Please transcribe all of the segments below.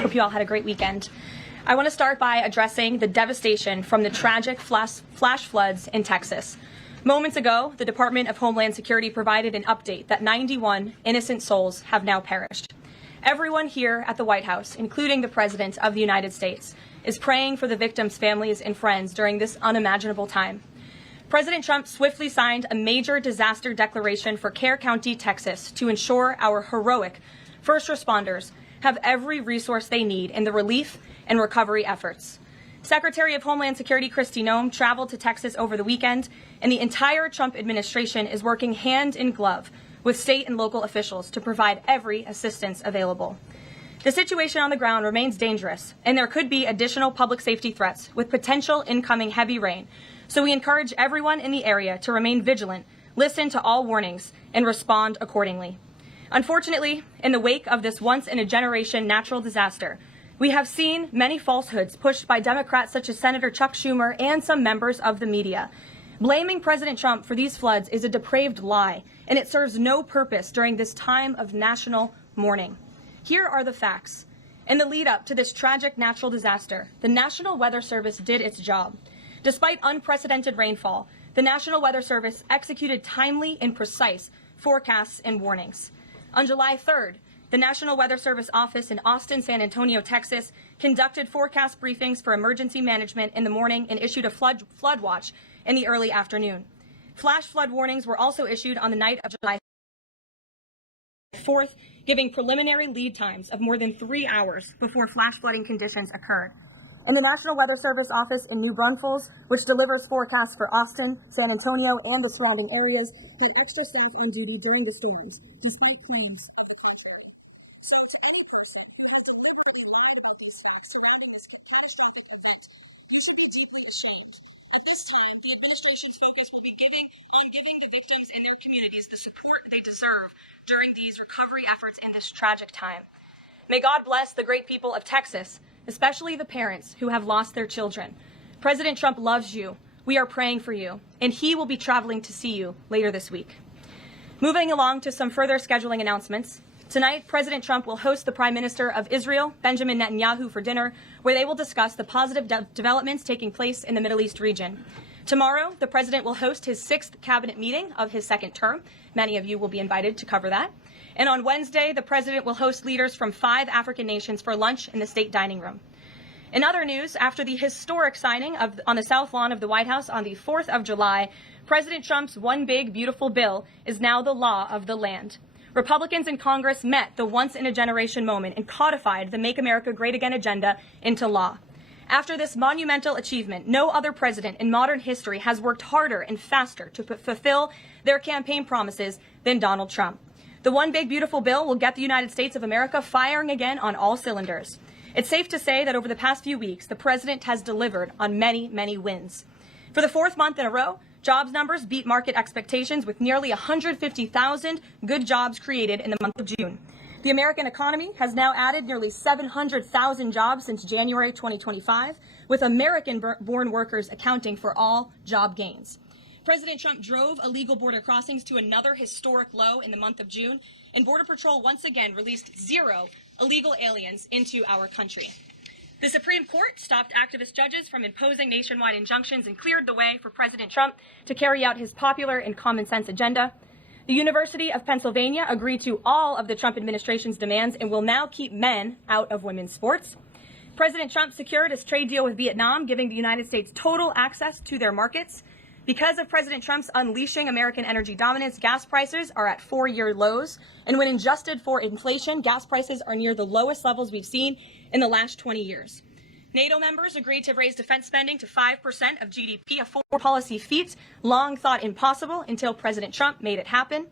Hope you all had a great weekend. I want to start by addressing the devastation from the tragic flash floods in Texas. Moments ago, the Department of Homeland Security provided an update that 91 innocent souls have now perished. Everyone here at the White House, including the President of the United States, is praying for the victims' families and friends during this unimaginable time. President Trump swiftly signed a major disaster declaration for Kerr County, Texas, to ensure our heroic first responders have every resource they need in the relief and recovery efforts. Secretary of Homeland Security Kristi Noem traveled to Texas over the weekend, and the entire Trump administration is working hand in glove with state and local officials to provide every assistance available. The situation on the ground remains dangerous, and there could be additional public safety threats with potential incoming heavy rain. So we encourage everyone in the area to remain vigilant, listen to all warnings, and respond accordingly. Unfortunately, in the wake of this once-in-a-generation natural disaster, we have seen many falsehoods pushed by Democrats such as Senator Chuck Schumer and some members of the media. Blaming President Trump for these floods is a depraved lie, and it serves no purpose during this time of national mourning. Here are the facts. In the lead-up to this tragic natural disaster, the National Weather Service did its job. Despite unprecedented rainfall, the National Weather Service executed timely and precise forecasts and warnings. On July 3rd, the National Weather Service office in Austin, San Antonio, Texas, conducted forecast briefings for emergency management in the morning and issued a flood watch in the early afternoon. Flash flood warnings were also issued on the night of July 4th, giving preliminary lead times of more than 3 hours before flash flooding conditions occurred. And the National Weather Service office in New Braunfels, which delivers forecasts for Austin, San Antonio, and the surrounding areas, had extra staff on duty during the storms, despite claims of the contrary. So to any person who has deliberately lied about these facts surrounding this catastrophic event, you should be deeply ashamed. At this time, the administration's focus will be giving the victims and their communities the support they deserve during these recovery efforts in this tragic time. May God bless the great people of Texas, especially the parents who have lost their children. President Trump loves you. We are praying for you, and he will be traveling to see you later this week. Moving along to some further scheduling announcements. Tonight, President Trump will host the Prime Minister of Israel, Benjamin Netanyahu, for dinner, where they will discuss the positive developments taking place in the Middle East region. Tomorrow, the President will host his 6th cabinet meeting of his 2nd term. Many of you will be invited to cover that. And on Wednesday, the President will host leaders from 5 African nations for lunch in the State Dining Room. In other news, after the historic signing on the South Lawn of the White House on the 4th of July, President Trump's One Big Beautiful Bill is now the law of the land. Republicans in Congress met the once-in-a-generation moment and codified the Make America Great Again agenda into law. After this monumental achievement, no other president in modern history has worked harder and faster to fulfill their campaign promises than Donald Trump. The One Big Beautiful Bill will get the United States of America firing again on all cylinders. It's safe to say that over the past few weeks, the president has delivered on many, many wins. For the 4th month in a row, jobs numbers beat market expectations with nearly 150,000 good jobs created in the month of June. The American economy has now added nearly 700,000 jobs since January 2025, with American-born workers accounting for all job gains. President Trump drove illegal border crossings to another historic low in the month of June, and Border Patrol once again released 0 illegal aliens into our country. The Supreme Court stopped activist judges from imposing nationwide injunctions and cleared the way for President Trump to carry out his popular and common sense agenda. The University of Pennsylvania agreed to all of the Trump administration's demands and will now keep men out of women's sports. President Trump secured his trade deal with Vietnam, giving the United States total access to their markets. Because of President Trump's unleashing American energy dominance, gas prices are at 4-year lows. And when adjusted for inflation, gas prices are near the lowest levels we've seen in the last 20 years. NATO members agreed to raise defense spending to 5% of GDP, a foreign policy feat long thought impossible until President Trump made it happen.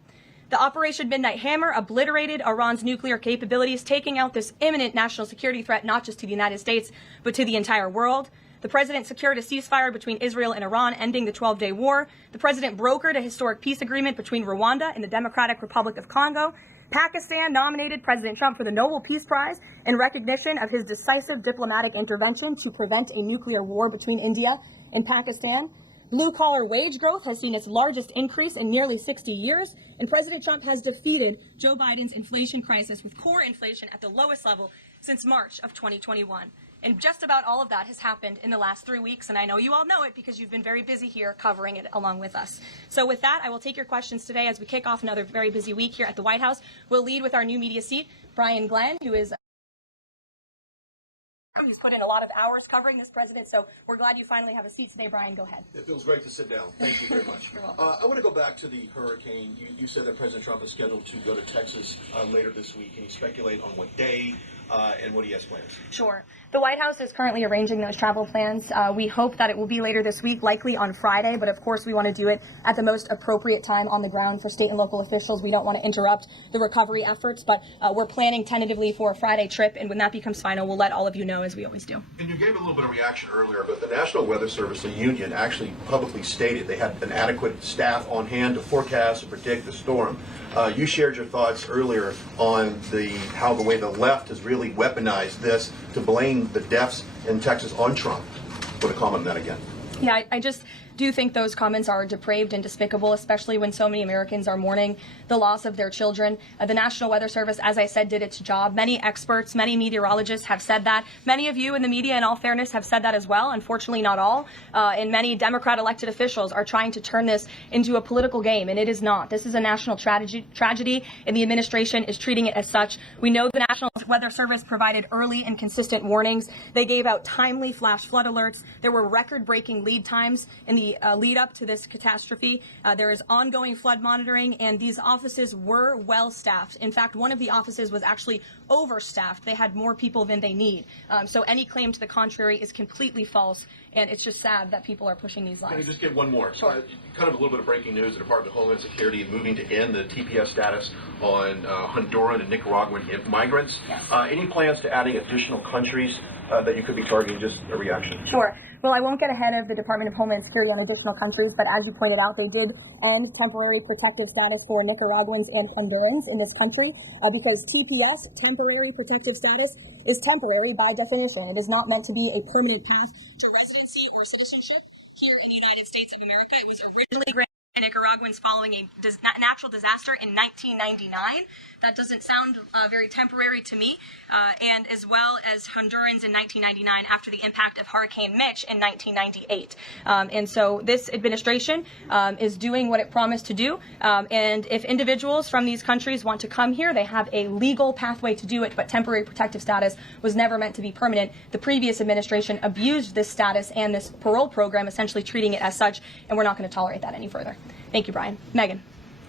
The Operation Midnight Hammer obliterated Iran's nuclear capabilities, taking out this imminent national security threat not just to the United States, but to the entire world. The president secured a ceasefire between Israel and Iran, ending the 12-day war. The president brokered a historic peace agreement between Rwanda and the Democratic Republic of Congo. Pakistan nominated President Trump for the Nobel Peace Prize in recognition of his decisive diplomatic intervention to prevent a nuclear war between India and Pakistan. Blue-collar wage growth has seen its largest increase in nearly 60 years, and President Trump has defeated Joe Biden's inflation crisis with core inflation at the lowest level since March of 2021. And just about all of that has happened in the last 3 weeks, and I know you all know it because you've been very busy here covering it along with us. So with that, I will take your questions today as we kick off another very busy week here at the White House. We'll lead with our new media seat, Brian Glenn, who is he's put in a lot of hours covering this president, so we're glad you finally have a seat today. Brian, go ahead. It feels great to sit down. Thank you very much. You're welcome. I want to go back to the hurricane. You said that President Trump is scheduled to go to Texas later this week. Can you speculate on what day and what he has plans? Sure. The White House is currently arranging those travel plans. We hope that it will be later this week, likely on Friday, but of course we want to do it at the most appropriate time on the ground for state and local officials. We don't want to interrupt the recovery efforts, but we're planning tentatively for a Friday trip, and when that becomes final, we'll let all of you know, as we always do. And you gave a little bit of reaction earlier, but the National Weather Service, the union, actually publicly stated they had an adequate staff on hand to forecast and predict the storm. You shared your thoughts earlier on how the way the left has really weaponized this to blame the deaths in Texas on Trump. Want to comment on that again? Yeah, I just do think those comments are depraved and despicable, especially when so many Americans are mourning the loss of their children. The National Weather Service, as I said, did its job. Many experts, many meteorologists have said that. Many of you in the media, in all fairness, have said that as well. Unfortunately, not all. And many Democrat elected officials are trying to turn this into a political game, and it is not. This is a national tragedy, and the administration is treating it as such. We know the National Weather Service provided early and consistent warnings. They gave out timely flash flood alerts. There were record-breaking lead times in the lead up to this catastrophe. There is ongoing flood monitoring, and these offices were well staffed. In fact, one of the offices was actually overstaffed. They had more people than they need. So any claim to the contrary is completely false, and it's just sad that people are pushing these lies. Can I just get one more? Sure. Kind of a little bit of breaking news. The Department of Homeland Security is moving to end the TPS status on Honduran and Nicaraguan migrants. Yes. Any plans to adding additional countries that you could be targeting? Just a reaction. Sure. Well, I won't get ahead of the Department of Homeland Security on additional countries, but as you pointed out, they did end temporary protective status for Nicaraguans and Hondurans in this country because TPS, temporary protective status, is temporary by definition. It is not meant to be a permanent path to residency or citizenship here in the United States of America. It was originally granted to Nicaraguans following a natural disaster in 1999. That doesn't sound very temporary to me, and as well as Hondurans in 1999 after the impact of Hurricane Mitch in 1998. And so this administration is doing what it promised to do, and if individuals from these countries want to come here, they have a legal pathway to do it, but temporary protective status was never meant to be permanent. The previous administration abused this status and this parole program, essentially treating it as such, and we're not going to tolerate that any further. Thank you, Brian. Megan.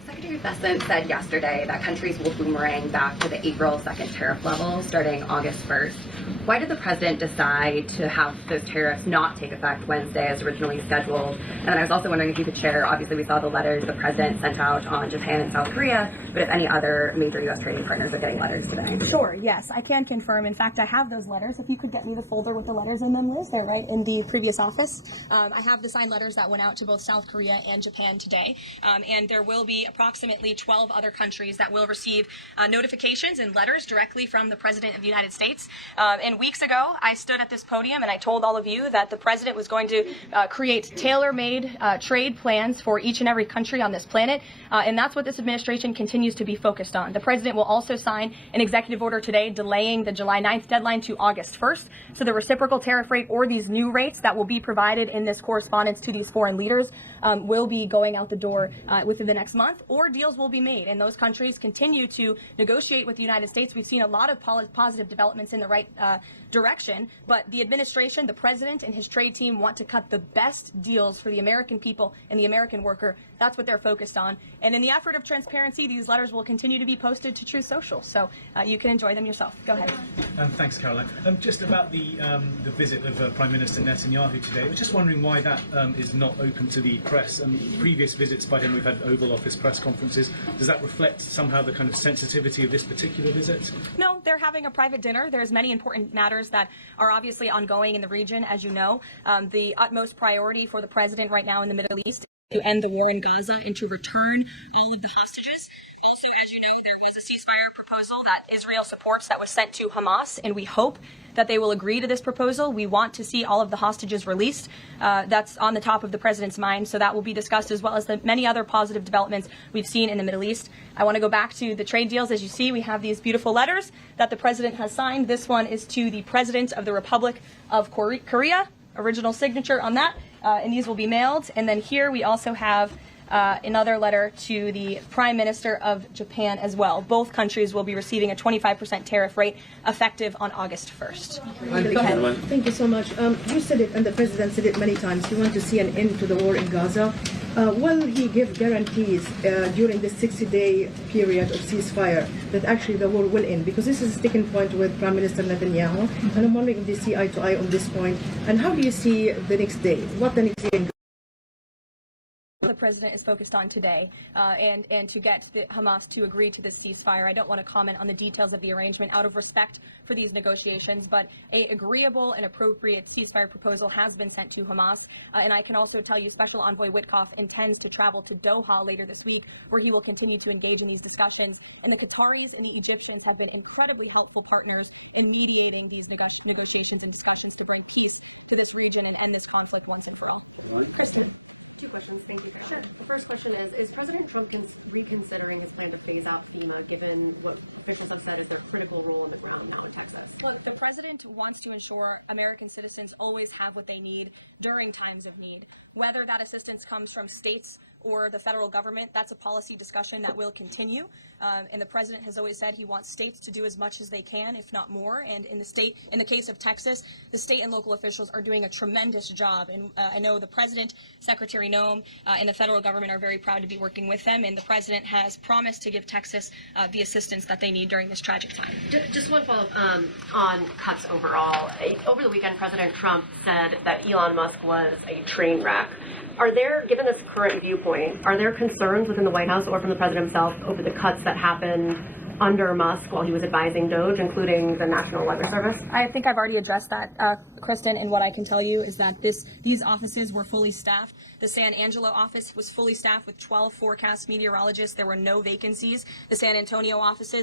Secretary Bessent said yesterday that countries will boomerang back to the April 2nd tariff levels starting August 1st. Why did the president decide to have those tariffs not take effect Wednesday as originally scheduled? And then I was also wondering if you could share, obviously we saw the letters the president sent out on Japan and South Korea, but if any other major U.S. trading partners are getting letters today. Sure, yes, I can confirm. In fact, I have those letters. If you could get me the folder with the letters in them, Liz, they're right in the previous office. I have the signed letters that went out to both South Korea and Japan today. And there will be approximately 12 other countries that will receive notifications and letters directly from the President of the United States. And weeks ago, I stood at this podium and I told all of you that the President was going to create tailor-made trade plans for each and every country on this planet. And that's what this administration continues to be focused on. The President will also sign an executive order today delaying the July 9th deadline to August 1st. So the reciprocal tariff rate or these new rates that will be provided in this correspondence to these foreign leaders will be going out the door within the next month, or deals will be made. And those countries continue to negotiate with the United States. We've seen a lot of positive developments in the right direction, but the administration, the president, and his trade team want to cut the best deals for the American people and the American worker. That's what they're focused on. And in the effort of transparency, these letters will continue to be posted to Truth Social, so you can enjoy them yourself. Go ahead. Thanks, Caroline. Just about the visit of Prime Minister Netanyahu today, I was just wondering why that is not open to the press. Previous visits by him, we've had Oval Office press conferences. Does that reflect somehow the kind of sensitivity of this particular visit? No, they're having a private dinner. There's many important matters that are obviously ongoing in the region, as you know. The utmost priority for the president right now in the Middle East to end the war in Gaza and to return all of the hostages. Also, as you know, there was a ceasefire proposal that Israel supports that was sent to Hamas, and we hope that they will agree to this proposal. We want to see all of the hostages released. That's on the top of the president's mind, so that will be discussed, as well as the many other positive developments we've seen in the Middle East. I want to go back to the trade deals. As you see, we have these beautiful letters that the president has signed. This one is to the President of the Republic of Korea, original signature on that, and these will be mailed. And then here we also have another letter to the Prime Minister of Japan as well. Both countries will be receiving a 25% tariff rate effective on August 1st. Go ahead. Thank you so much. You said it, and the President said it many times, you want to see an end to the war in Gaza. Will he give guarantees during the 60-day period of ceasefire that actually the war will end? Because this is a sticking point with Prime Minister Netanyahu, and I'm wondering if they see eye to eye on this point. And how do you see the next day? What the next day? The president is focused on today, and to get the Hamas to agree to this ceasefire. I don't want to comment on the details of the arrangement out of respect for these negotiations, but a agreeable and appropriate ceasefire proposal has been sent to Hamas. And I can also tell you Special Envoy Witkoff intends to travel to Doha later this week, where he will continue to engage in these discussions. And the Qataris and the Egyptians have been incredibly helpful partners in mediating these negotiations and discussions to bring peace to this region and end this conflict once and for all. Kristen. Two questions. Thank you, Karoline. Sure. The first question is President Trump reconsidering his plan to phase out FEMA, given what officials have said is their critical role on the ground now in Texas? Look, the president wants to ensure American citizens always have what they need during times of need. Whether that assistance comes from states or the federal government, that's a policy discussion that will continue. And the president has always said he wants states to do as much as they can, if not more. And in the case of Texas, the state and local officials are doing a tremendous job. And I know the president, Secretary Noem, and the federal government are very proud to be working with them. And the president has promised to give Texas the assistance that they need during this tragic time. Just one follow-up on cuts overall. Over the weekend, President Trump said that Elon Musk was a train wreck. Are there, given this current viewpoint, are there concerns within the White House or from the president himself over the cuts that happened under Musk while he was advising DOGE, including the National Weather Service? I think I've already addressed that, Kristen, and what I can tell you is that these offices were fully staffed. The San Angelo office was fully staffed with 12 forecast meteorologists. There were no vacancies. The San Antonio office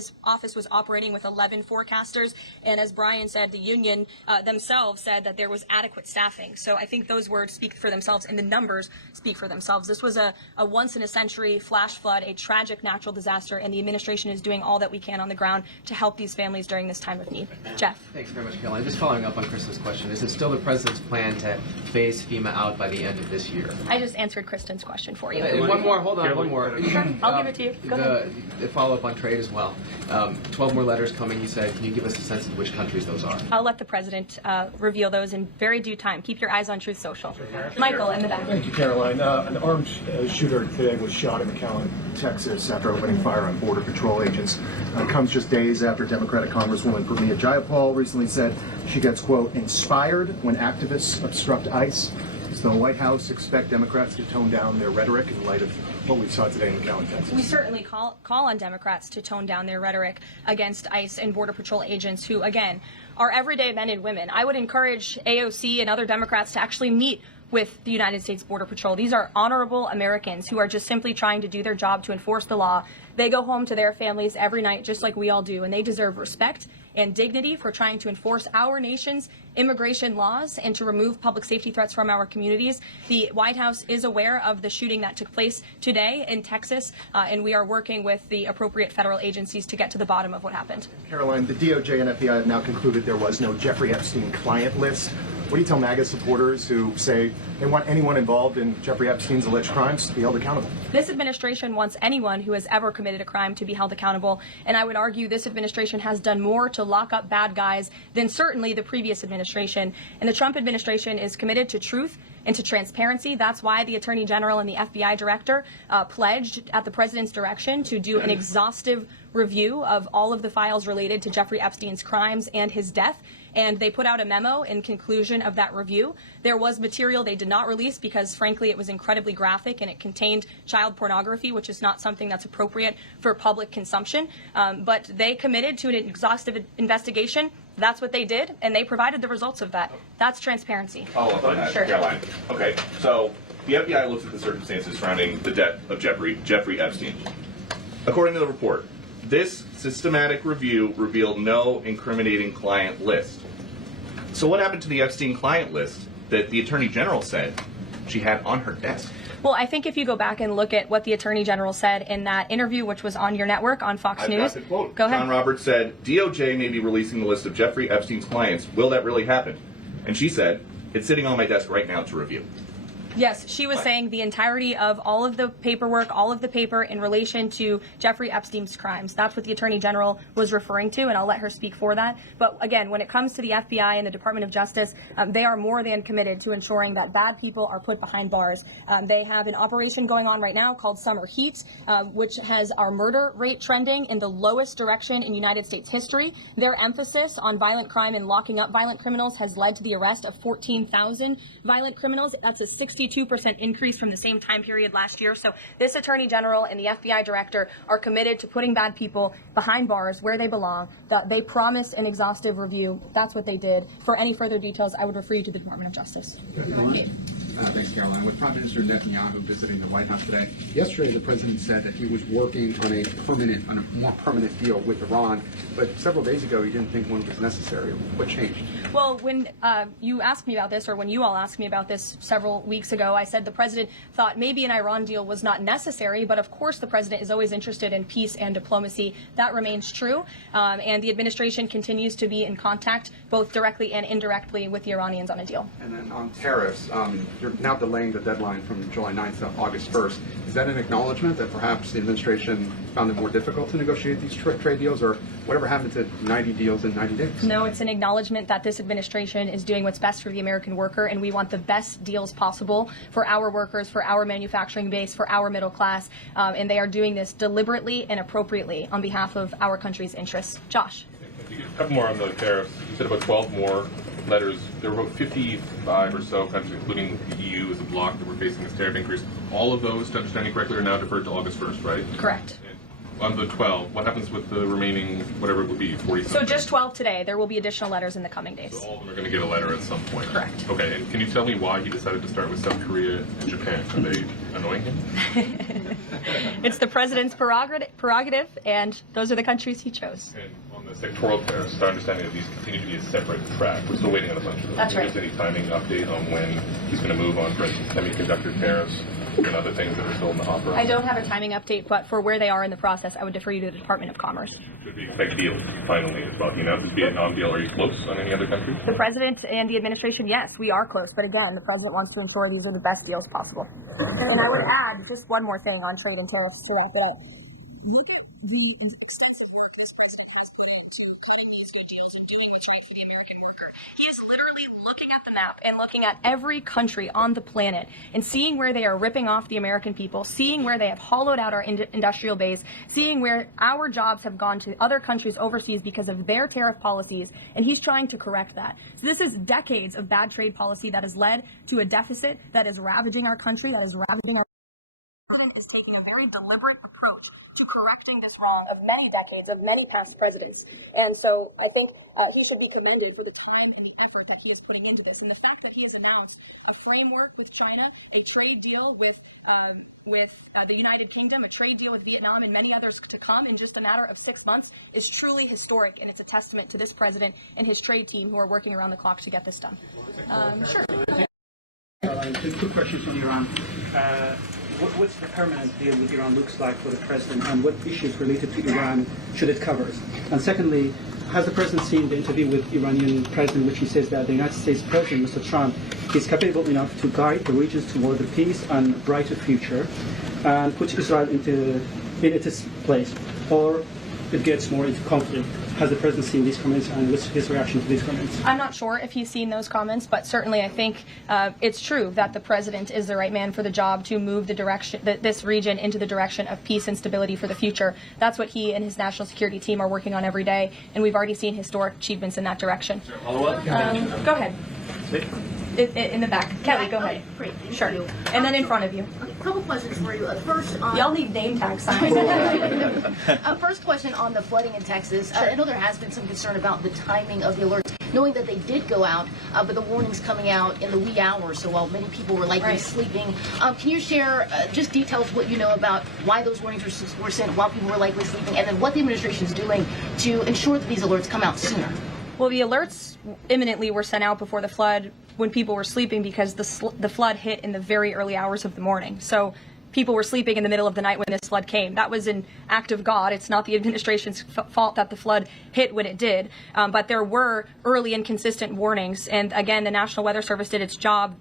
was operating with 11 forecasters, and as Brian said, the union themselves said that there was adequate staffing. So I think those words speak for themselves, and the numbers speak for themselves. This was a once-in-a-century flash flood, a tragic natural disaster, and the administration is doing all that we can on the ground to help these families during this time of need. Jeff. Thanks very much, Caroline. Just following up on Kristen's question, is it still the president's plan to phase FEMA out by the end of this year? I just answered Kristen's question for you. One more, hold on, one more. Sure, I'll give it to you. Go ahead. The follow-up on trade as well. 12 more letters coming, you said. Can you give us a sense of which countries those are? I'll let the president reveal those in very due time. Keep your eyes on Truth Social. Michael, in the back. Thank you, Caroline. An armed shooter today was shot in McAllen, Texas, after opening fire on Border Patrol agents. It comes just days after Democratic Congresswoman Pramila Jayapal recently said she gets, quote, inspired when activists obstruct ICE. Does the White House expect Democrats to tone down their rhetoric in light of what we saw today in McAllen, Texas? We certainly call on Democrats to tone down their rhetoric against ICE and Border Patrol agents who, again, are everyday men and women. I would encourage AOC and other Democrats to actually meet with the United States Border Patrol. These are honorable Americans who are just simply trying to do their job to enforce the law. They go home to their families every night just like we all do, and they deserve respect and dignity for trying to enforce our nation's immigration laws and to remove public safety threats from our communities. The White House is aware of the shooting that took place today in Texas, and we are working with the appropriate federal agencies to get to the bottom of what happened. Caroline, the DOJ and FBI have now concluded there was no Jeffrey Epstein client list. What do you tell MAGA supporters who say they want anyone involved in Jeffrey Epstein's alleged crimes to be held accountable? This administration wants anyone who has ever committed a crime to be held accountable, and I would argue this administration has done more to lock up bad guys than certainly the previous administration. And the Trump administration is committed to truth and to transparency. That's why the Attorney General and the FBI Director pledged at the President's direction to do an exhaustive review of all of the files related to Jeffrey Epstein's crimes and his death. And they put out a memo in conclusion of that review. There was material they did not release because, frankly, it was incredibly graphic and it contained child pornography, which is not something that's appropriate for public consumption. But they committed to an exhaustive investigation. That's what they did, and they provided the results of that. That's transparency. Follow up on that, Sure. Caroline. Okay, so the FBI looks at the circumstances surrounding the death of Jeffrey Epstein. According to the report, this systematic review revealed no incriminating client list. So what happened to the Epstein client list that the Attorney General said she had on her desk? Well, I think if you go back and look at what the Attorney General said in that interview, which was on your network, on Fox I've News. got the quote. Go ahead. John Roberts said, DOJ may be releasing the list of Jeffrey Epstein's clients. Will that really happen? And she said, it's sitting on my desk right now to review. Yes, she was saying the entirety of all of the paperwork, all of the paper in relation to Jeffrey Epstein's crimes. That's what the Attorney General was referring to, and I'll let her speak for that. But again, when it comes to the FBI and the Department of Justice, they are more than committed to ensuring that bad people are put behind bars. They have an operation going on right now called Summer Heat, which has our murder rate trending in the lowest direction in United States history. Their emphasis on violent crime and locking up violent criminals has led to the arrest of 14,000 violent criminals. That's a 62% increase from the same time period last year. So this Attorney General and the FBI Director are committed to putting bad people behind bars where they belong. They promised an exhaustive review. That's what they did. For any further details, I would refer you to the Department of Justice. Thanks, Caroline. With Prime Minister Netanyahu visiting the White House today, yesterday the president said that he was working on a more permanent deal with Iran, but several days ago he didn't think one was necessary. What changed? Well, when you asked me about this, or when you all asked me about this several weeks ago, I said the president thought maybe an Iran deal was not necessary, but of course the president is always interested in peace and diplomacy. That remains true, and the administration continues to be in contact, both directly and indirectly, with the Iranians on a deal. And then on tariffs, you're now delaying the deadline from July 9th to August 1st. Is that an acknowledgement that perhaps the administration found it more difficult to negotiate these trade deals, or whatever happened to 90 deals in 90 days? No, it's an acknowledgement that this administration is doing what's best for the American worker, and we want the best deals possible for our workers, for our manufacturing base, for our middle class, and they are doing this deliberately and appropriately on behalf of our country's interests. Josh. A couple more on the tariffs. You said about 12 more letters. There were about 55 or so countries, including the EU as a bloc, that were facing this tariff increase. All of those, to understanding correctly, are now deferred to August 1st, right? Correct. On the 12, what happens with the remaining, whatever it would be, 40 something? So just 12 today. There will be additional letters in the coming days. So all of them are going to get a letter at some point? Correct. Okay, and can you tell me why he decided to start with South Korea and Japan? Are they annoying him? It's the president's prerogative, and those are the countries he chose. And on the sectoral tariffs, it's our understanding that these continue to be a separate track. We're still waiting on a bunch of them. That's right. Is there any timing update on when he's going to move on, for instance, semiconductor tariffs and other things that are still in the hopper? I don't have a timing update, but for where they are in the process, I would defer you to the Department of Commerce. Should we expect deals finally as well? He announced his Vietnam deal. Are you close on any other countries? The president and the administration, yes, we are close. But again, the president wants to ensure these are the best deals possible. And I would add just one more thing on trade and tariffs to wrap it up. Look at the extensive work this president has put into cutting these good deals and doing what's right for the American worker. He is literally looking at the map and looking at every country on the planet and seeing where they are ripping off the American people, seeing where they have hollowed out our industrial base, seeing where our jobs have gone to other countries overseas because of their tariff policies, and he's trying to correct that. So this is decades of bad trade policy that has led to a deficit that is ravaging our country, that is ravaging our The president is taking a very deliberate approach to correcting this wrong of many decades, of many past presidents. And so I think he should be commended for the time and the effort that he is putting into this. And the fact that he has announced a framework with China, a trade deal with the United Kingdom, a trade deal with Vietnam, and many others to come in just a matter of 6 months is truly historic. And it's a testament to this president and his trade team who are working around the clock to get this done. Sure. Two questions on Iran. What's the permanent deal with Iran looks like for the president, and what issues related to Iran should it cover? And secondly, has the president seen the interview with Iranian president, which he says that the United States president, Mr. Trump, is capable enough to guide the regions toward a peace and brighter future and put Israel in its place, or it gets more into conflict? Has the president seen these comments, and what's his reaction to these comments? I'm not sure if he's seen those comments, but certainly I think it's true that the president is the right man for the job to move the direction, this region into the direction of peace and stability for the future. That's what he and his national security team are working on every day, and we've already seen historic achievements in that direction. Follow-up? Go ahead. In the back. Kelly, go ahead. Great, thank sure. you. And then in front of you. Okay, a couple questions for you. First, y'all need name tag signs. First question on the flooding in Texas. I know there has been some concern about the timing of the alerts, knowing that they did go out, but the warnings coming out in the wee hours, so while many people were likely sleeping. Can you share just details what you know about why those warnings were sent while people were likely sleeping, and then what the administration is doing to ensure that these alerts come out sooner? Well, the alerts imminently were sent out before the flood when people were sleeping because the flood hit in the very early hours of the morning. So people were sleeping in the middle of the night when this flood came. That was an act of God. It's not the administration's fault that the flood hit when it did. But there were early and consistent warnings. And again, the National Weather Service did its job.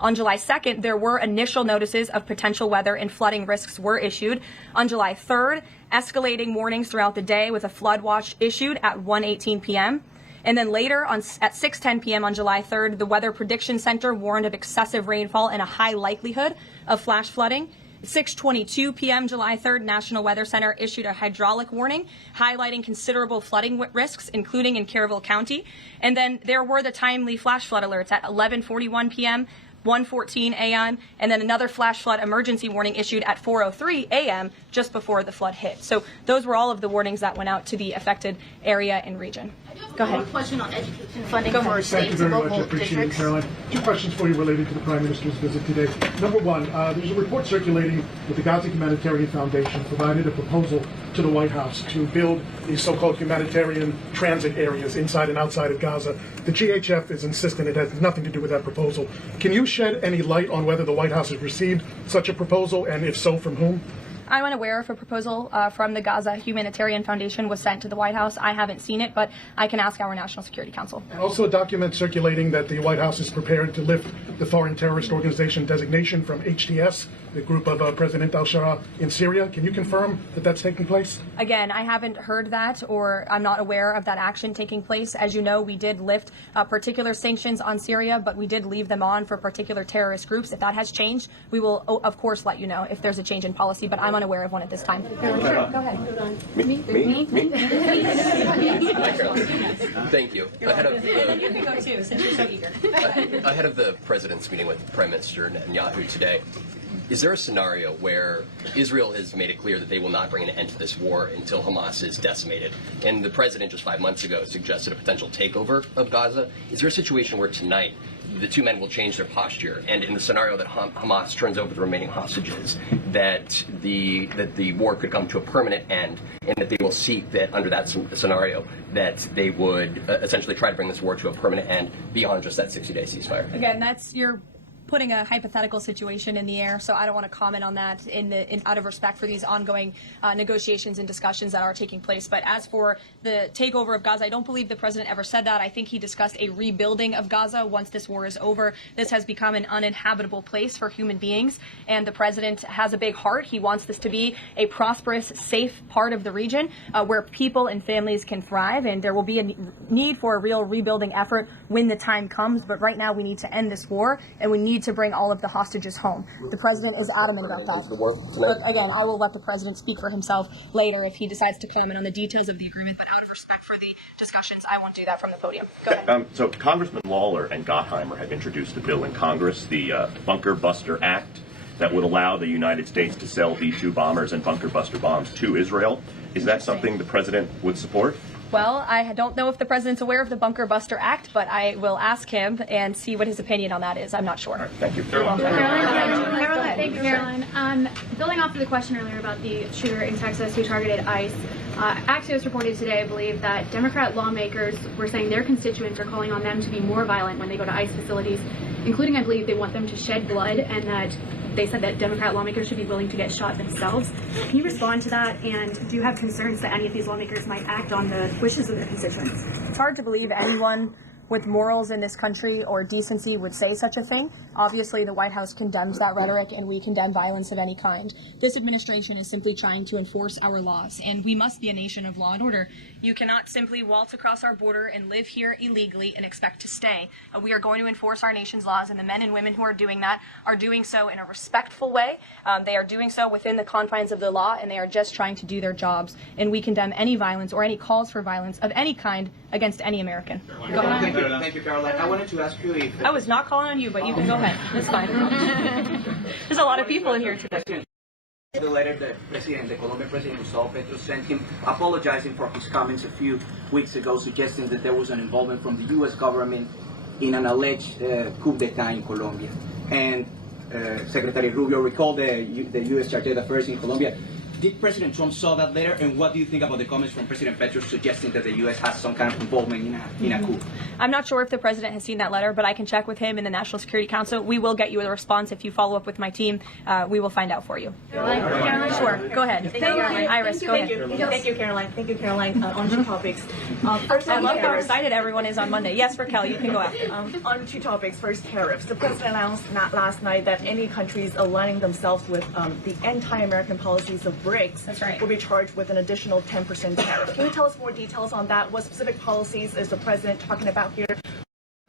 On July 2nd, there were initial notices of potential weather and flooding risks were issued. On July 3rd, escalating warnings throughout the day with a flood watch issued at 1:18 p.m. And then later, at 6:10 p.m. on July 3rd, the Weather Prediction Center warned of excessive rainfall and a high likelihood of flash flooding. 6:22 p.m. July 3rd, National Weather Center issued a hydraulic warning highlighting considerable flooding risks, including in Caryville County. And then there were the timely flash flood alerts at 11:41 p.m., 1:14 a.m., and then another flash flood emergency warning issued at 4:03 a.m. just before the flood hit. So those were all of the warnings that went out to the affected area and region. Go ahead. One question on education funding Go for ahead. states Thank you and very much. I local appreciate it, districts. Caroline. Two questions for you related to the Prime Minister's visit today. Number one, there's a report circulating that the Gaza Humanitarian Foundation provided a proposal to the White House to build these so-called humanitarian transit areas inside and outside of Gaza. The GHF is insistent it has nothing to do with that proposal. Can you shed any light on whether the White House has received such a proposal, and if so, from whom? I'm unaware if a proposal from the Gaza Humanitarian Foundation was sent to the White House. I haven't seen it, but I can ask our National Security Council. And also a document circulating that the White House is prepared to lift the Foreign Terrorist Organization designation from HTS, the group of President al-Shara in Syria. Can you confirm that that's taking place? Again, I haven't heard that, or I'm not aware of that action taking place. As you know, we did lift particular sanctions on Syria, but we did leave them on for particular terrorist groups. If that has changed, we will, of course, let you know if there's a change in policy, but I'm unaware of one at this time. Sure, go ahead. Me? Thank you. Ahead of You can go too, since you're so eager. ahead of the president's meeting with Prime Minister Netanyahu today, is there a scenario where Israel has made it clear that they will not bring an end to this war until Hamas is decimated? And the president just 5 months ago suggested a potential takeover of Gaza. Is there a situation where tonight the two men will change their posture, and in the scenario that Hamas turns over the remaining hostages, that the war could come to a permanent end, and that they will seek that under that scenario that they would essentially try to bring this war to a permanent end beyond just that 60-day ceasefire? Again, you're putting a hypothetical situation in the air, so I don't want to comment on that out of respect for these ongoing negotiations and discussions that are taking place. But as for the takeover of Gaza, I don't believe the president ever said that. I think he discussed a rebuilding of Gaza once this war is over. This has become an uninhabitable place for human beings, and the president has a big heart. He wants this to be a prosperous, safe part of the region where people and families can thrive, and there will be a need for a real rebuilding effort when the time comes. But right now we need to end this war, and we need to bring all of the hostages home. The president is adamant about that. The war tonight? Look, again, I will let the president speak for himself later if he decides to comment on the details of the agreement, but out of respect for the discussions, I won't do that from the podium. Go ahead. So Congressman Lawler and Gottheimer have introduced a bill in Congress, the Bunker Buster Act, that would allow the United States to sell B-2 bombers and bunker buster bombs to Israel. Is that something the president would support? Well, I don't know if the president's aware of the Bunker Buster Act, but I will ask him and see what his opinion on that is. I'm not sure. Right, thank you. Caroline, thank you, Caroline. Building off of the question earlier about the shooter in Texas who targeted ICE, Axios reported today, I believe, that Democrat lawmakers were saying their constituents are calling on them to be more violent when they go to ICE facilities, including, I believe, they want them to shed blood, and that they said that Democrat lawmakers should be willing to get shot themselves. Can you respond to that, and do you have concerns that any of these lawmakers might act on the wishes of their constituents? It's hard to believe anyone with morals in this country or decency would say such a thing. Obviously, the White House condemns that rhetoric, and we condemn violence of any kind. This administration is simply trying to enforce our laws, and we must be a nation of law and order. You cannot simply waltz across our border and live here illegally and expect to stay. We are going to enforce our nation's laws, and the men and women who are doing that are doing so in a respectful way. They are doing so within the confines of the law, and they are just trying to do their jobs. And we condemn any violence or any calls for violence of any kind against any American. Go ahead. Thank you, Caroline. I wanted to ask you if... I was not calling on you, but you can go ahead. That's fine. There's a lot of people in here today. The letter that the Colombian President Gustavo Petro sent him apologizing for his comments a few weeks ago, suggesting that there was an involvement from the U.S. government in an alleged coup d'etat in Colombia. And Secretary Rubio recalled the U.S. Chargé d'Affaires in Colombia. Did President Trump saw that letter, and what do you think about the comments from President Petro suggesting that the U.S. has some kind of involvement in a coup? I'm not sure if the president has seen that letter, but I can check with him in the National Security Council. We will get you a response if you follow up with my team. We will find out for you. Caroline? Sure, go ahead. Iris, go ahead. Thank you, Caroline. Thank you, Caroline. On two topics. First, I on love how tariffs. excited everyone is on Monday. Yes, Raquel, you can go after. On two topics. First, tariffs. The president announced last night that any countries aligning themselves with the anti-American policies of BRICS will be charged with an additional 10% tariff. Can you tell us more details on that? What specific policies is the president talking about here?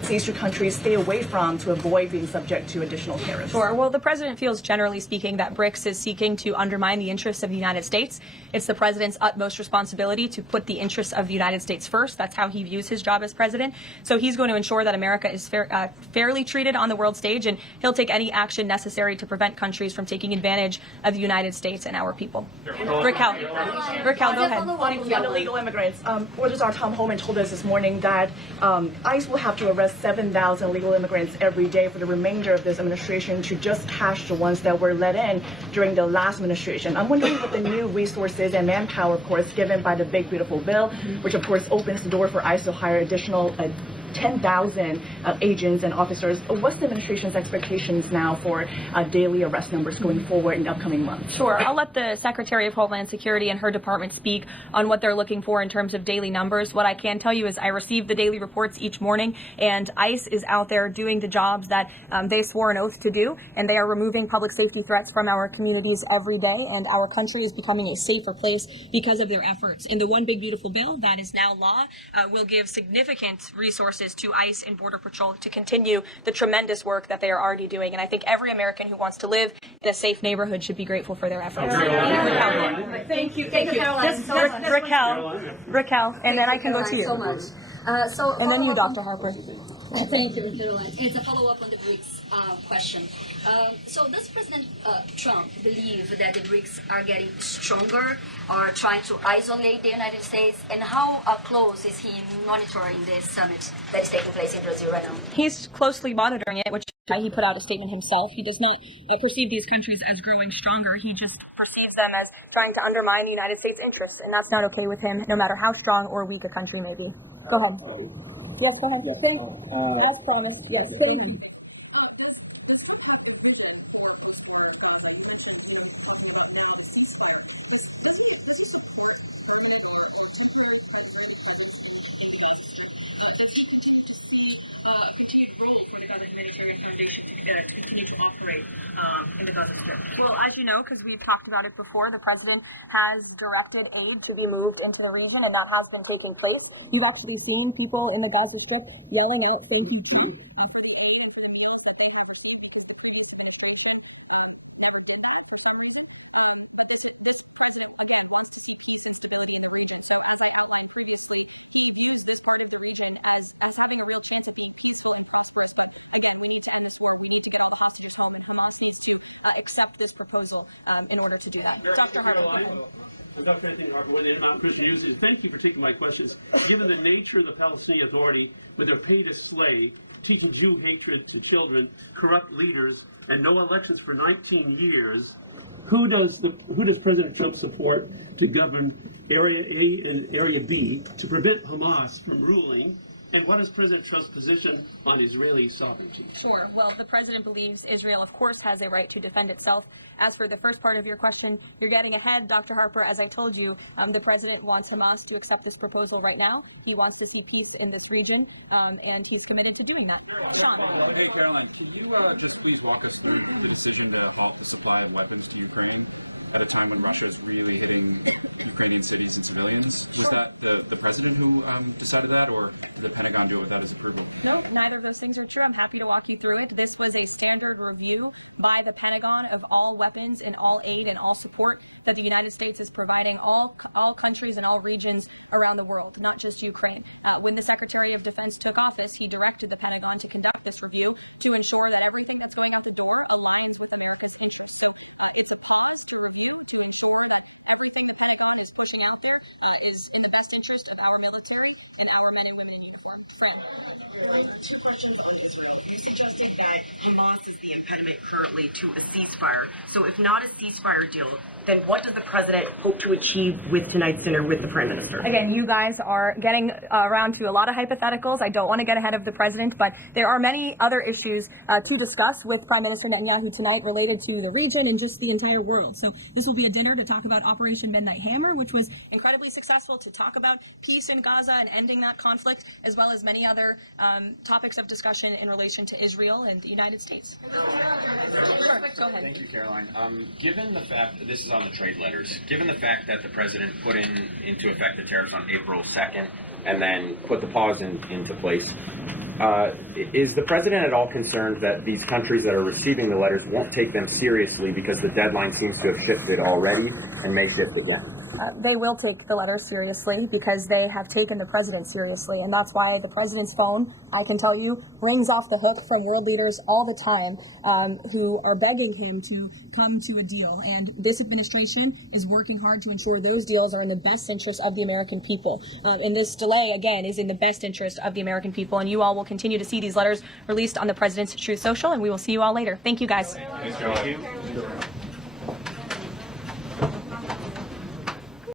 These two countries stay away from to avoid being subject to additional tariffs? Sure. Well, the president feels, generally speaking, that BRICS is seeking to undermine the interests of the United States. It's the president's utmost responsibility to put the interests of the United States first. That's how he views his job as president. So he's going to ensure that America is fairly treated on the world stage, and he'll take any action necessary to prevent countries from taking advantage of the United States and our people. Raquel, go ahead. On illegal immigrants, Reuters' Tom Homan told us this morning that ICE will have to arrest 7,000 illegal immigrants every day for the remainder of this administration to just catch the ones that were let in during the last administration. I'm wondering what the new resources and manpower, of course, given by the Big Beautiful Bill, which of course opens the door for ICE to hire additional 10,000 agents and officers. What's the administration's expectations now for daily arrest numbers going forward in the upcoming months? Sure. I'll let the Secretary of Homeland Security and her department speak on what they're looking for in terms of daily numbers. What I can tell you is I receive the daily reports each morning, and ICE is out there doing the jobs that they swore an oath to do, and they are removing public safety threats from our communities every day, and our country is becoming a safer place because of their efforts. And the One Big Beautiful Bill that is now law will give significant resources to ICE and Border Patrol to continue the tremendous work that they are already doing. And I think every American who wants to live in a safe neighborhood should be grateful for their efforts. Thank you, Caroline. Raquel, and then I can go to you. So much. And then you, Dr. Harper. Thank you, Caroline. It's a follow-up on the BRICS question. So does President Trump believe that the BRICS are getting stronger or trying to isolate the United States? And how close is he monitoring this summit that is taking place in Brazil right now? He's closely monitoring it, which is why he put out a statement himself. He does not perceive these countries as growing stronger. He just perceives them as trying to undermine the United States' interests. And that's not okay with him, no matter how strong or weak a country may be. Go ahead. Yes, go ahead. Yes. As promised, yes. Go ahead. Does Trump have a vision for post-war Gaza? You mentioned, he's talking about now the ceasefire, but does he support permanent or temporary Israeli presence in the Gaza Strip? Does he continue to see a continued role for the Gaza Humanitarian Foundation to continue to operate in the Gaza Strip? Well, as you know, because we've talked about it before, the president has directed aid to be moved into the region, and that has been taking place. You've actually seen people in the Gaza Strip yelling out, "Thank you, Trump," for the aid and for the meals that they have received, because the previous administration never did that for some reason. But this president, again, wants to see peace and stability in the region. So as I outlined previously, he views this part of the region as having a real chance at being peaceful and prosperous. But again, we need to end this war. We need to get all the hostages home, and Hamas needs to accept this proposal in order to do that. Dr. Harper, go ahead. I'm Dr. Anthony Harper with the Intermountain Christian News. Thank you for taking my questions. Given the nature of the Palestinian Authority, with their pay to slay, teaching Jew hatred to children, corrupt leaders, and no elections for 19 years, who does President Trump support to govern Area A and Area B to prevent Hamas from ruling? And what is President Trump's position on Israeli sovereignty? Sure. Well, the president believes Israel, of course, has a right to defend itself. As for the first part of your question, you're getting ahead, Dr. Harper. As I told you, the president wants Hamas to accept this proposal right now. He wants to see peace in this region, and he's committed to doing that. Sean. Hey, Caroline, can you just please walk us through the decision to halt the supply of weapons to Ukraine at a time when Russia is really hitting Ukrainian cities and civilians? Was that the president who decided that, or did the Pentagon do it without his approval? No, neither of those things are true. I'm happy to walk you through it. This was a standard review by the Pentagon of all weapons and all aid and all support that the United States is providing all countries and all regions around the world, not just Ukraine. When the Secretary of Defense took office, he directed the Pentagon to conduct this review to ensure that everything that's going out the door aligns with America's interests. So it's a pause to review to ensure that everything the Pentagon is pushing out there is in the best interest of our military and our men and women in uniform. Fran. Two questions on Israel. You suggested that Hamas is the impediment currently to a ceasefire. So if not a ceasefire deal, then what does the president hope to achieve with tonight's dinner with the prime minister? Again, you guys are getting around to a lot of hypotheticals. I don't want to get ahead of the president, but there are many other issues to discuss with Prime Minister Netanyahu tonight related to the region and just the entire world. So this will be a dinner to talk about Operation Midnight Hammer, which was incredibly successful, to talk about peace in Gaza and ending that conflict, as well as many other topics of discussion in relation to Israel and the United States. Sure, go ahead. Thank you, Caroline. Given the fact that this is on the trade letters, given the fact that the president put into effect the tariffs on April 2nd and then put the pause into place, is the president at all concerned that these countries that are receiving the letters won't take them seriously because the deadline seems to have shifted already and may shift again? They will take the letters seriously because they have taken the president seriously. And that's why the president's phone, I can tell you, rings off the hook from world leaders all the time who are begging him to come to a deal. And this administration is working hard to ensure those deals are in the best interest of the American people. And this delay, again, is in the best interest of the American people. And you all will continue to see these letters released on the president's Truth Social. And we will see you all later. Thank you, guys. Thank you.